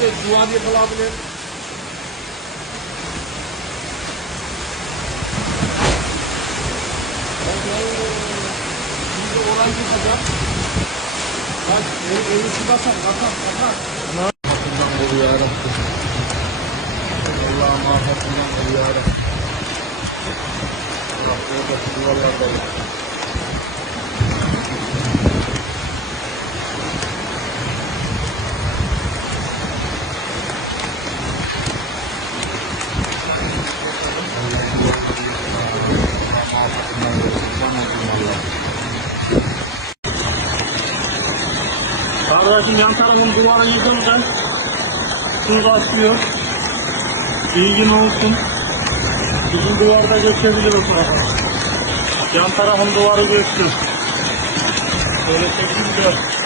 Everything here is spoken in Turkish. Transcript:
Abi duvar yapılabilir. Şimdi orayı yapacağım. Bak evi basak basak. Afetinden koru ya Rabbi. Allah'ım afetinden koru ya Rabbi. Rabbine de duvarlar dolu. Kardeşim yan tarafın duvarı yıkıldı. Su basıyor. İlgin olsun. Bizim duvarda geçebilir o tarafa. Yan tarafın duvarı göçtü. Böyle çekildi.